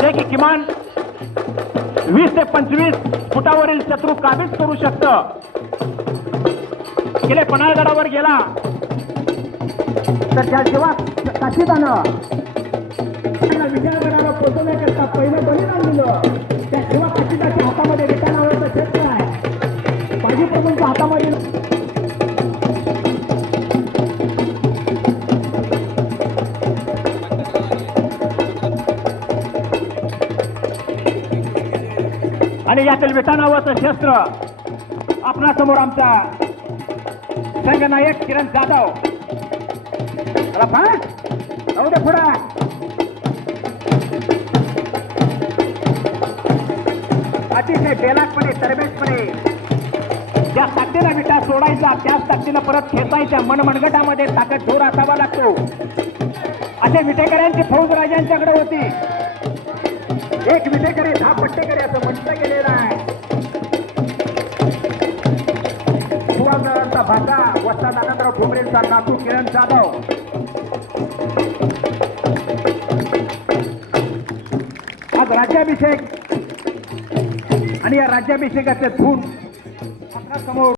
जे की किमान वीस ते पंचवीस फुटावरील शत्रू काबीज करू शकतं. गेले पन्हाळगडावर गेला. तर त्या जेव्हा काशीदानं विजयगडाला पोहोचवण्याकरता पहिलं बलिदान दिलं. त्या शिवा काशीदाच्या हातामध्ये विटा नावाचं क्षेत्र आहे. माजी प्रभूंच्या हातामध्ये आणि यातील विटा नावाचं शस्त्र आपणासमोर आमचा संघनायक किरण जाधव. चला फास्ट जाऊ दे पुढे. अतिशय बेलाटपणे तरबेजपणे ज्या ताकदीला विटा सोडायचा त्याच ताकदीला परत खेचायच्या मनमनगटामध्ये ताकद जोर असावा लागतो. असे विटेकऱ्यांची फौज राजांच्याकडे होती. एक विटेकरी दहा पट्टेकरी असं म्हटलं गेलेलं आहे. सुवासरांचा भाचा वस्ताद आनंदराव ठोंबरेंचा नातू किरण जाधव. आज राज्याभिषेक. आणि या राज्याभिषेकाचे धून आपल्यासमोर